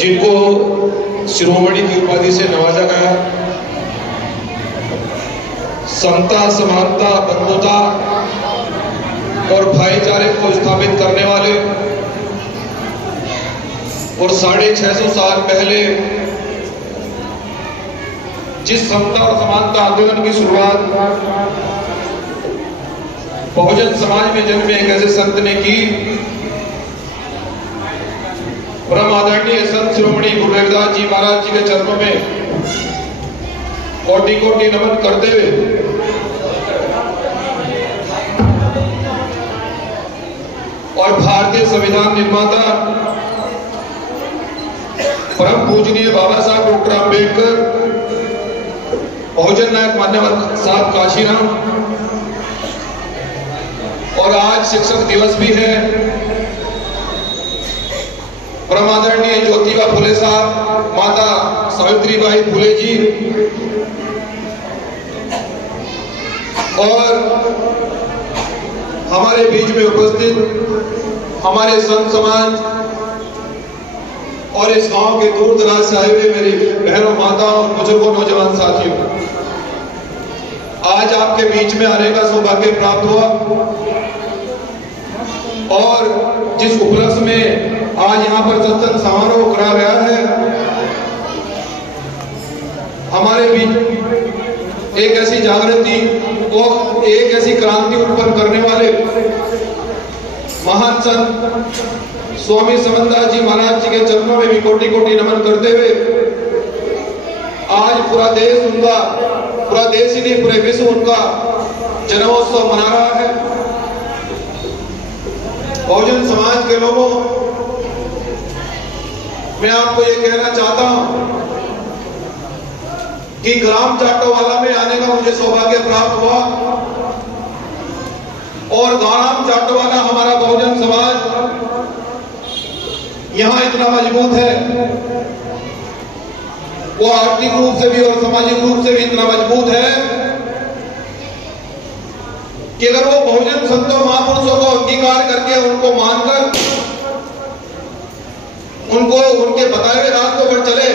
जिनको शिरोमणि की उपाधि से नवाजा गया, समता, समानता, बंधुता और भाईचारे को स्थापित करने वाले और 650 साल पहले जिस समता और समानता आंदोलन की शुरुआत बहुजन समाज में जन्मे एक ऐसे संत ने की, परम आदरणीय संत शिरोमणि गुरु रविदास जी महाराज जी के चरणों में कोटि कोटि नमन करते हुए और भारतीय संविधान निर्माता परम पूजनीय बाबा साहब डॉक्टर अंबेडकर, बहुजन नायक मान्यवर साहब काशीराम, और आज शिक्षक दिवस भी है, परम आदरणीय ज्योतिबा फुले साहब, माता सावित्रीबाई फुले जी और हमारे बीच में उपस्थित हमारे संत समाज और इस गांव के दूर दराज से आए हुए मेरी बहनों, माताओं और बुजुर्गों, नौजवान साथियों, आज आपके बीच में आने का सौभाग्य प्राप्त हुआ और जिस उपलक्ष्य में आज यहाँ पर सत्संग समारोह करा गया है, हमारे बीच एक ऐसी जागृति और एक ऐसी क्रांति उत्पन्न करने वाले महान संत स्वामी समनदास जी महाराज जी के चरणों में भी कोटि कोटि नमन करते हुए आज पूरा देश ही नहीं पूरे विश्व उनका जन्मोत्सव मना रहा है। बहुजन समाज के लोगों, मैं आपको ये कहना चाहता हूं कि ग्राम जाटोवाला में आने का मुझे सौभाग्य प्राप्त हुआ और ग्राम जाटोवाला हमारा बहुजन समाज यहां इतना मजबूत है, वो आर्थिक रूप से भी और सामाजिक रूप से भी इतना मजबूत है कि अगर वो बहुजन संतों महापुरुषों को अंगीकार करके उनको मानकर उनको उनके बताए हुए रास्तों पर चले,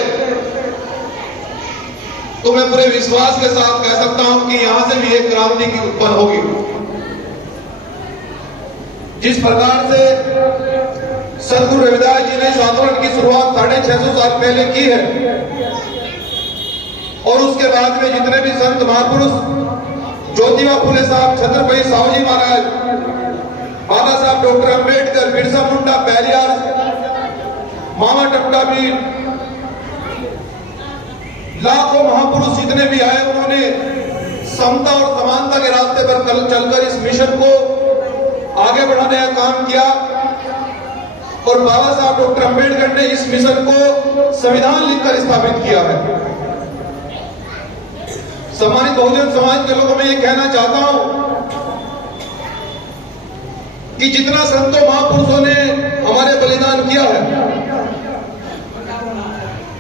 तो मैं पूरे विश्वास के साथ कह सकता हूं कि यहां से भी एक क्रांति की उत्पन्न होगी। जिस प्रकार से सदगुरु रविदास जी ने इस आंदोलन की शुरुआत 650 साल पहले की है और उसके बाद में जितने भी संत महापुरुष, ज्योतिबा फुले साहब, छत्रपति साहूजी महाराज, बाबा साहब डॉक्टर अंबेडकर, बिरसा मुंडा, पेरियार, मामा टप्टा भी, लाखों महापुरुष जितने भी आए, उन्होंने समता और समानता के रास्ते पर चलकर इस मिशन को आगे बढ़ाने का काम किया और बाबा साहब डॉक्टर अंबेडकर ने इस मिशन को संविधान लिखकर स्थापित किया है। सम्मानित बहुजन समाज के लोगों में ये कहना चाहता हूं कि जितना संतों महापुरुषों ने हमारे बलिदान किया है,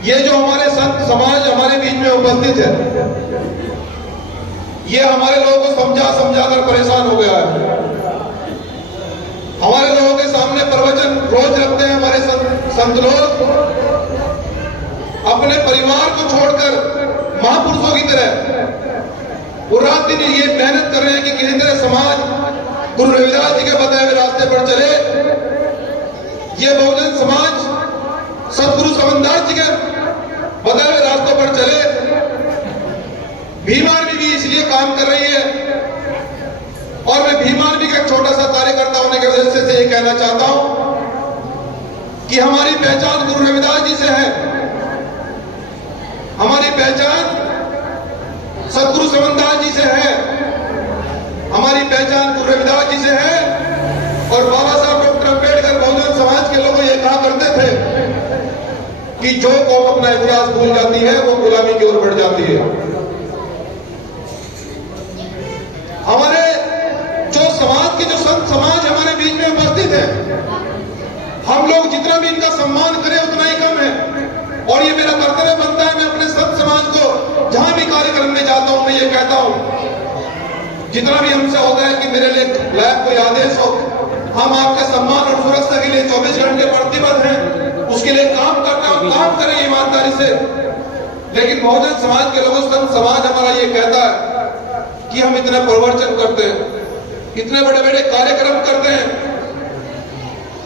ये जो हमारे संत समाज हमारे बीच में उपस्थित है, ये हमारे लोगों को समझा कर परेशान हो गया है। हमारे लोगों के सामने प्रवचन रोज रखते हैं हमारे संत लोग, अपने परिवार को छोड़कर महापुरुषों की तरह वो रात दिन ये मेहनत कर रहे हैं कि किसी तरह समाज गुरु रविदास जी के बताए हुए रास्ते पर चले। ये बहुजन समाज सदगुरु समनदास जी के बताए हुए रास्तों पर चले। भीम आर्मी भी इसलिए काम कर रही है और मैं भीम आर्मी का एक छोटा सा कार्यकर्ता होने के वजह से ये कहना चाहता हूं कि हमारी पहचान गुरु रविदास जी से है, हमारी पहचान सदगुरु समनदास जी से है, हमारी पहचान गुरु रविदास जी से है। और बाबा साहब डॉक्टर अंबेडकर बहुजन समाज के लोग ये कहा करते थे कि जो कौम अपना इतिहास भूल जाती है वो गुलामी की ओर बढ़ जाती है। हमारे जो समाज के जो संत समाज हमारे बीच में उपस्थित है, हम लोग जितना भी इनका सम्मान करें उतना ही कम है और ये मेरा कर्तव्य बनता है। मैं अपने संत समाज को जहां भी कार्यक्रम में जाता हूं मैं ये कहता हूं, जितना भी हमसे होता है कि मेरे लिए लायक कोई आदेश हो, हम आपके सम्मान और सुरक्षा के लिए 24 घंटे प्रतिबद्ध हैं, उसके लिए काम करते हैं। से, लेकिन बहुजन समाज के लोगों, संत समाज हमारा ये कहता है कि हम इतने प्रवचन करते हैं, इतने बड़े बड़े कार्यक्रम करते हैं,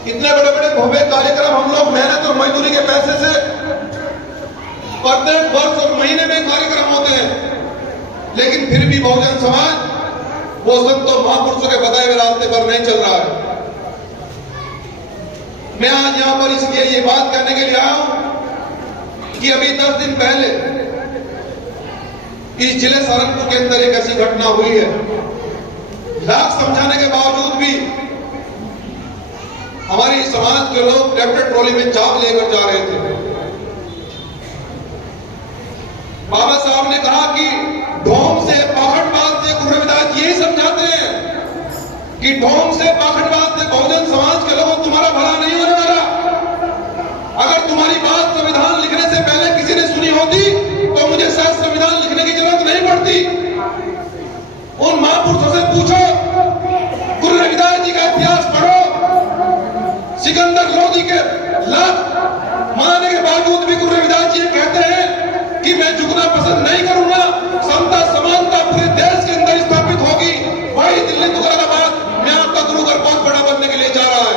इतने बड़े बड़े भव्य कार्यक्रम हम लोग मेहनत और मजदूरी के पैसे से प्रत्येक वर्ष और महीने में कार्यक्रम होते हैं, लेकिन फिर भी बहुजन समाज वो संतों महापुरुषों के बताए हुए रास्ते पर नहीं चल रहा है। मैं आज यहां पर इसलिए ये बात कहने के लिए आया हूं कि अभी 10 दिन पहले इस जिले सहारनपुर के अंदर एक ऐसी घटना हुई है, लाख समझाने के बावजूद भी हमारी समाज के लोग ट्रैक्टर ट्रॉली में चाप लेकर जा रहे थे। बाबा साहब ने कहा कि ढोंग से, पाखंडवाद से, गुरु रविदास यही समझाते हैं कि ढोंग से, पाखंडवाद से बहुजन समाज के लोगों तुम्हारा भला नहीं होने वाला। अगर तुम्हारी बात संविधान लिखने से पहले किसी ने सुनी होती तो मुझे शायद संविधान लिखने की जरूरत नहीं पड़ती। उन महापुरुषों से पूछो, गुरु रविदास जी का इतिहास पढ़ो, सिकंदर लोधी के लाख मानने के बावजूद भी गुरु रविदास जी कहते हैं कि मैं झुकना पसंद नहीं करूंगा, समता समानता पूरे देश के अंदर स्थापित होगी। वही दिल्ली मुरादाबाद में आपका गुरु घर बहुत बड़ा बनने के लिए जा रहा है।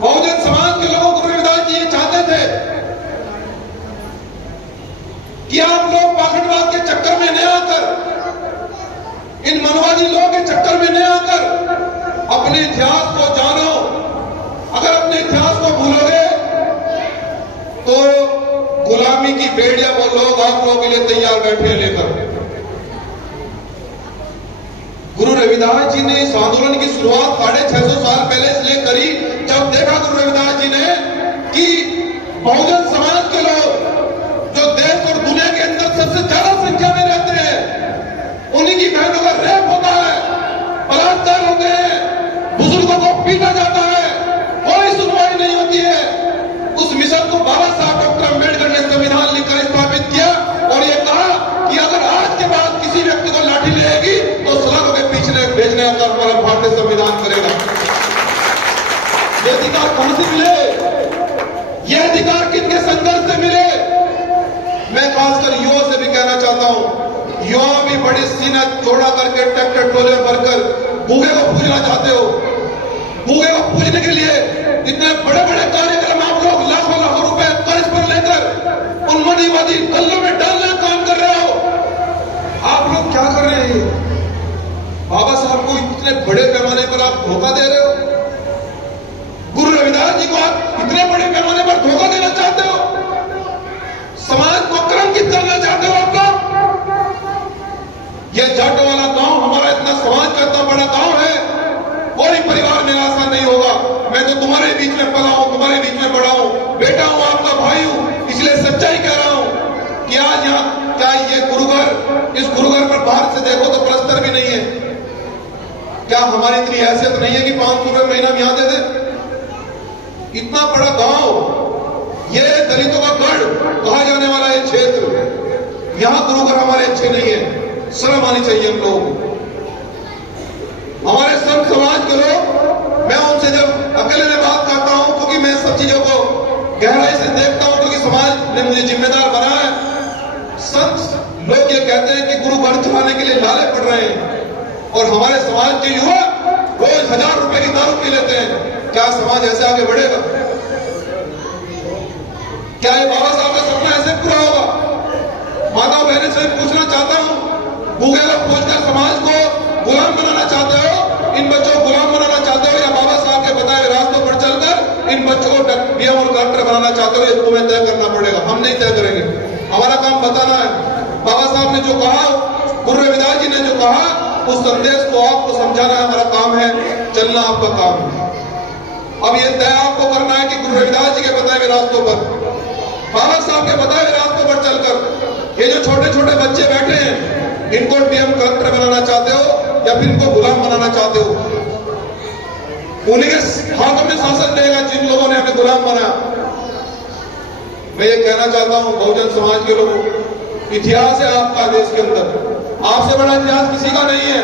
बहुजन समाज के लोगों गुरु रविदास जी ये चाहते थे कि आप लोग पाखंडवाद के चक्कर में न आकर, इन मनवादी लोगों के चक्कर में न आकर अपने इतिहास को जानो। अगर अपने इतिहास को भूलोगे तो गुलामी की बेड़ियां वो लोग आप लोगों के लिए तैयार बैठे हैं लेकर। गुरु रविदास जी ने इस आंदोलन की शुरुआत 650 साल पहले इसलिए करी, जब देखा गुरु रविदास जी ने कि बहुजन समाज के लोग जो देश और दुनिया के अंदर सबसे ज्यादा संख्या में रहते हैं, उन्हीं की बहनों का रेप होता है, बलात्कार होते हैं, बुजुर्गों को पीटा जाता है, कोई सुनवाई नहीं होती है। उस मिशन को बाबा साहब डॉक्टर अम्बेडकर ने संविधान लिखकर स्थापित किया और ये कहा कि अगर आज के बाद किसी व्यक्ति को लाठी लेगी तो सलाखों के पीछे भेजने का हमारा भारतीय संविधान करेगा। ये अधिकार कहां से मिले? ये अधिकार किनके संघर्ष से मिले? मैं खासकर युवा से भी कहना चाहता हूं, युवा भी बड़ी सीना चौड़ा करके ट्रैक्टर ट्रॉली में भरकर भूखे को पूजना चाहते हो। भूखे को पूजने के लिए इतने बड़े बड़े कार्यक्रम आप लोग लाखों लाखों रुपए कर्ज पर लेकर उन्मनीवादी गल्लों में डालने का काम कर रहे हो। आप लोग क्या कर रहे हैं? बाबा साहब को इतने बड़े पैमाने पर आप धोखा दे रहे हो। गुरु रविदास जी को आप इतने बड़े पैमाने पर धोखा देना चाहते हो। समाज को कलंकित करना चाहते हो आप लोग। यह जाटों वाला गांव हमारा इतना समाज का इतना बड़ा गांव है, कोई परिवार मेरा आसान नहीं होगा। मैं तो तुम्हारे बीच में पला हूं, तुम्हारे बीच में बड़ा हूं, बेटा हूं, आपका भाई हूं, इसलिए सच्चाई कह रहा हूं कि आज यहाँ क्या ये गुरुघर, इस गुरुघर पर बाहर से देखो तो प्लस्तर भी नहीं है। क्या हमारी इतनी हैसियत नहीं है कि 500 रुपए महीना यहां दे दे? इतना बड़ा गांव, ये दलितों का गढ़ कहा जाने वाला ये क्षेत्र, यहां गुरुघर हमारे अच्छे नहीं है। शर्म आनी चाहिए हम लोगों को। हमारे संत समाज के लोग, मैं उनसे जब अकेले में बात करता हूं, क्योंकि मैं सब चीजों को गहराई से देखता हूं, क्योंकि समाज ने मुझे जिम्मेदार बनाया है। संत लोग ये कहते हैं कि गुरु घर चलाने के लिए लाले पड़ रहे हैं और हमारे समाज के युवा रोज 1000 रुपए की दारू पी लेते हैं। क्या समाज ऐसे आगे बढ़ेगा? क्या ये बाबा साहब का सपना ऐसे पूरा होगा? माता बहने से पूछना चाहता हूं, भूखे को पूछकर समाज को गुलाम बनाना चाहते हो, इन बच्चों को गुलाम बनाना चाहते हो, या बाबा साहब के बताए रास्तों पर चलकर इन बच्चों को डीएम और कलेक्टर बनाना चाहते हो? ये तुम्हें तय करना पड़ेगा, हम नहीं तय करेंगे। हमारा काम बताना है। बाबा साहब ने जो कहा, गुरु रविदास जी ने जो कहा, उस संदेश को आपको समझाना हमारा काम है, चलना आपका काम है। अब ये तय आपको करना है कि गुरु रविदास जी के बताए हुए रास्तों पर, बाबा साहब के बताए हुए रास्तों पर चलकर ये जो छोटे छोटे बच्चे बैठे हैं, इनको डीएम कलेक्टर बनाना चाहते हो या फिर इनको गुलाम बनाना चाहते हो? उन्हीं के हाथों में शासन रहेगा जिन लोगों ने हमें गुलाम बनाया। मैं ये कहना चाहता हूं बहुजन समाज के लोगों, इतिहास है आपका देश के अंदर, आपसे बड़ा इतिहास किसी का नहीं है,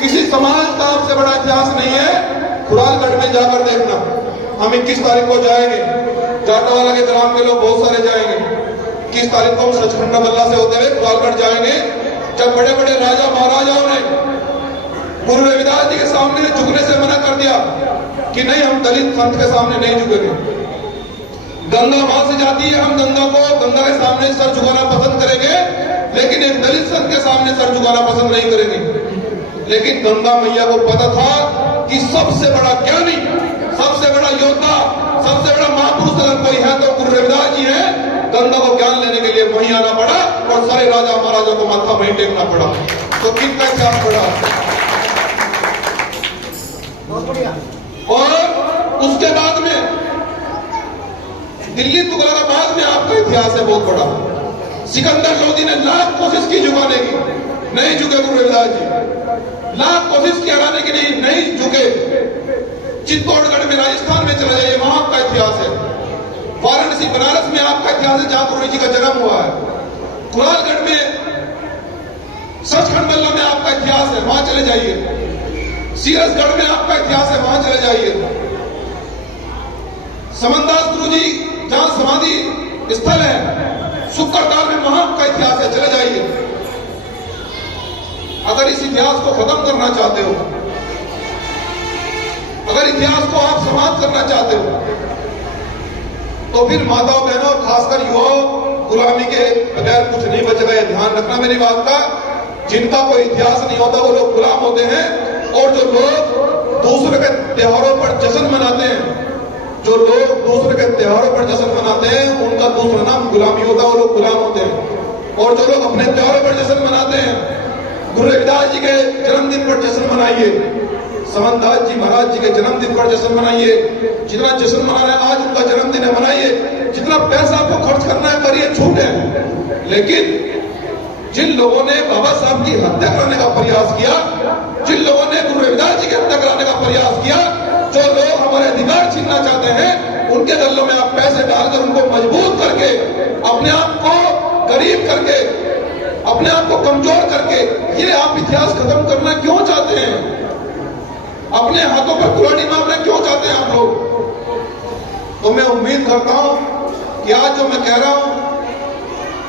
किसी समाज का आपसे बड़ा इतिहास नहीं है। खुरालगढ़ में जाकर देखना, हम 21 तारीख को जाएंगे, जाटवाला के ग्राम के लोग बहुत सारे जाएंगे। 21 तारीख को हम सचखंड बल्ला से होते हुए कुलालगढ़ जाएंगे। जब बड़े बड़े राजा महाराजाओं ने गुरु रविदास जी के सामने झुकने से मना कर दिया कि नहीं, हम दलित संत के सामने नहीं झुकेंगे। गंगा वहां से जाती है, हम गंगा के सामने सर झुकाना पसंद करेंगे, लेकिन एक दलित संत के सामने सर झुकाना पसंद नहीं करेंगे। लेकिन गंगा मैया को पता था कि सबसे बड़ा ज्ञानी, सबसे बड़ा योद्धा, सबसे बड़ा महापुरुष अगर कोई है तो गुरु रविदास जी है। गंगा को ज्ञान लेने के लिए वहीं आना पड़ा और सारे राजा महाराजा को माथा वहीं टेकना पड़ा। तो कितना इतिहास पड़ा। और उसके बाद में दिल्ली तुगलकाबाद में आपका इतिहास है बहुत बड़ा। सिकंदर लोधी ने लाख कोशिश की झुकाने की, नहीं झुके गुरु रविदास जी। लाख कोशिश की हराने के लिए नहीं झुके। चित्तौड़गढ़ में, राजस्थान में चला जाइए, वहां आपका इतिहास है। वाराणसी बनारस में आपका इतिहास है, जहां गुरु जी का जन्म हुआ है। कुलालगढ़ में, सचखंड बल्ला में आपका इतिहास है, वहां चले जाइए। सीरसगढ़ में आपका इतिहास है, वहां चले जाइए। समनदास गुरु जी जहां समाधि स्थल है शुक्रताल में, वहां आपका इतिहास है, चले जाइए। अगर इस इतिहास को खत्म करना चाहते हो, अगर इतिहास को आप समाप्त करना चाहते हो, तो फिर माताओं बहनों और खासकर युवाओं, गुलामी के बगैर कुछ नहीं बचेगा। यह ध्यान रखना मेरी बात का। जिनका कोई इतिहास नहीं होता वो लोग गुलाम होते हैं। और जो लोग दूसरे के त्योहारों पर जश्न मनाते हैं, जो लोग दूसरे के त्योहारों पर जश्न मनाते हैं, उनका दूसरा नाम गुलामी होता है, वो लोग गुलाम होते हैं। और जो लोग अपने त्योहारों पर जश्न मनाते हैं, गुरु रविदास जी के जन्मदिन पर जश्न मनाइए, समनदास जी महाराज जी के जन्मदिन पर जश्न मनाइए। जितना जश्न मनाना है, आज उनका जन्मदिन है, मनाइए। जितना पैसा आपको खर्च करना है करिए, छूट है। लेकिन जिन लोगों ने बाबा साहब की हत्या कराने का प्रयास किया, जिन लोगों ने गुरु रविदास जी की हत्या कराने का प्रयास किया, जो लोग हमारे अधिकार छीनना चाहते हैं, उनके गलों में आप पैसे डालकर उनको मजबूत करके, अपने आप को गरीब करके, अपने आप को कमजोर करके, ये आप इतिहास खत्म करना क्यों चाहते हैं? अपने हाथों पर कुल्हाड़ी मारना क्यों चाहते हैं आप लोग? तो मैं उम्मीद करता हूं कि आज जो मैं कह रहा हूं,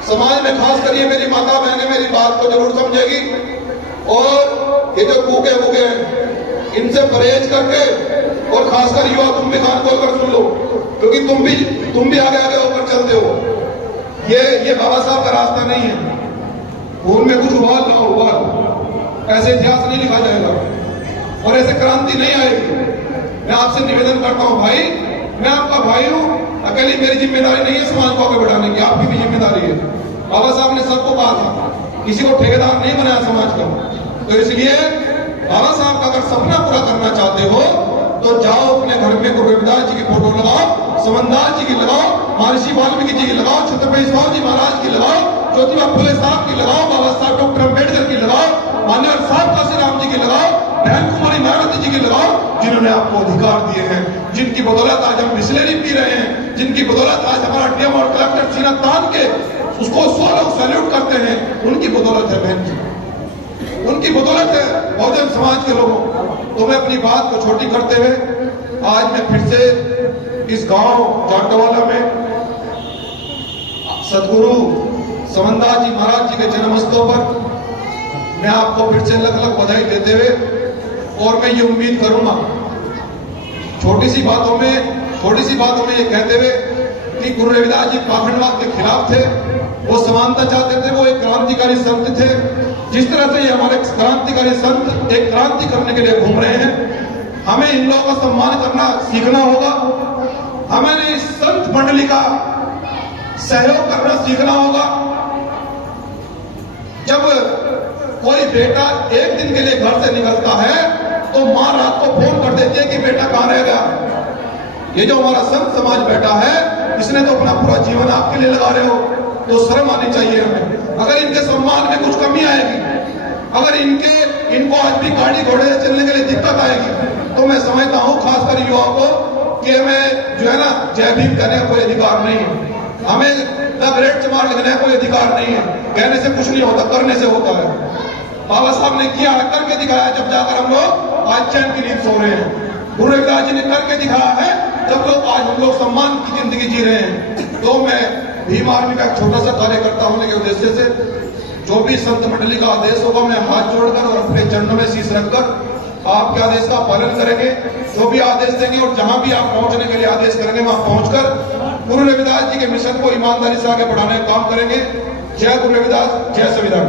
समाज में खास कर ये मेरी माता बहनें मेरी बात को जरूर समझेगी। और ये जो कूके वूके हैं, इनसे परहेज करके, और खासकर युवा तुम भी कान खोलकर सुन लो, क्योंकि तुम भी आगे आगे होकर चलते हो। ये बाबा साहब का रास्ता नहीं है। खून में कुछ उबाल लो, उबाल, ऐसे इतिहास नहीं लिखा जाएगा और ऐसे क्रांति नहीं आएगी। मैं आपसे निवेदन करता हूं भाई, मैं आपका भाई हूं। अकेली मेरी जिम्मेदारी नहीं है समाज को आगे बढ़ाने की, आपकी भी जिम्मेदारी है। बाबा साहब ने सबको कहा था, किसी को ठेकेदार नहीं बनाया समाज का। तो इसलिए बाबा साहब का अगर सपना पूरा करना चाहते हो तो जाओ अपने घर में गुरु रविदास जी की फोटो लगाओ, समनदास जी की लगाओ, महर्षि वाल्मीकि जी की लगाओ, छत्रपति शिवाजी जी महाराज की लगाओ, ज्योतिबा फुले साहब की लगाओ, बाबा साहब डॉक्टर अम्बेडकर की लगाओ, मान्यवर साहब काशीराम जी की लगाओ, बहन कुमारी मायावती जी की लगाओ, जिन्होंने आपको अधिकार दिए हैं, जिनकी बदौलत आज हम बिस्लेरी पी रहे हैं, जिनकी बदौलत आज हमारा डीएम और कलेक्टर सीना तान के उसको 100 लोग सैल्यूट करते हैं। उनकी बदौलत है बहन जी, उनकी बदौलत है बहुजन समाज के लोगों। तो मैं अपनी बात को छोटी करते हुए आज मैं फिर से इस गांव जाटवाला में सदगुरु समनदास जी महाराज जी के जन्मोत्सव पर मैं आपको फिर से लख लख बधाई देते हुए, और मैं ये उम्मीद करूंगा छोटी सी बातों में ये कहते हुए कि गुरु रविदास जी पाखंडवाद के खिलाफ थे, वो समानता चाहते थे, वो एक क्रांतिकारी संत थे। जिस तरह से ये हमारे क्रांतिकारी संत एक क्रांति करने के लिए घूम रहे हैं, हमें इन लोगों का सम्मान करना सीखना होगा। हमें इस संत मंडली का सहयोग करना सीखना होगा। जब कोई बेटा एक दिन के लिए घर से निकलता है तो माँ रात को फोन कर देती है कि बेटा कहां रह गया। ये जो हमारा संत समाज बैठा है, इसने तो अपना पूरा जीवन आपके लिए लगा रहे हो, तो शर्म आनी चाहिए हमें। अगर इनके सम्मान में कुछ कमी आएगी, अगर इनको आज भी गाड़ी घोड़े से चलने के लिए दिक्कत आएगी, तो मैं समझता हूं खासकर युवाओं को कि हमें जो है ना जय भीम कहने का कोई अधिकार नहीं है, हमें द ग्रेट चमार लिखने का कोई अधिकार नहीं है। कहने से कुछ नहीं होता, करने से होता है। बाबा साहब ने किया है, करके दिखाया, जब जाकर हम लोग आज चैन की नींद सो रहे हैं। गुरु रविदास जी ने करके दिखाया है जब लोग आज हम लोग सम्मान की जिंदगी जी रहे हैं। तो मैं भीम आर्मी का एक छोटा सा कार्यकर्ता होने के उद्देश्य से जो भी संत मंडली का आदेश होगा मैं हाथ जोड़कर और अपने चरणों में शीश रखकर आपके आदेश का पालन करेंगे। जो भी आदेश देंगे और जहां भी आप पहुंचने के लिए आदेश करेंगे वहां पहुंचकर गुरु रविदास जी के मिशन को ईमानदारी से आगे बढ़ाने का काम करेंगे। जय गुरु रविदास, जय संविधान।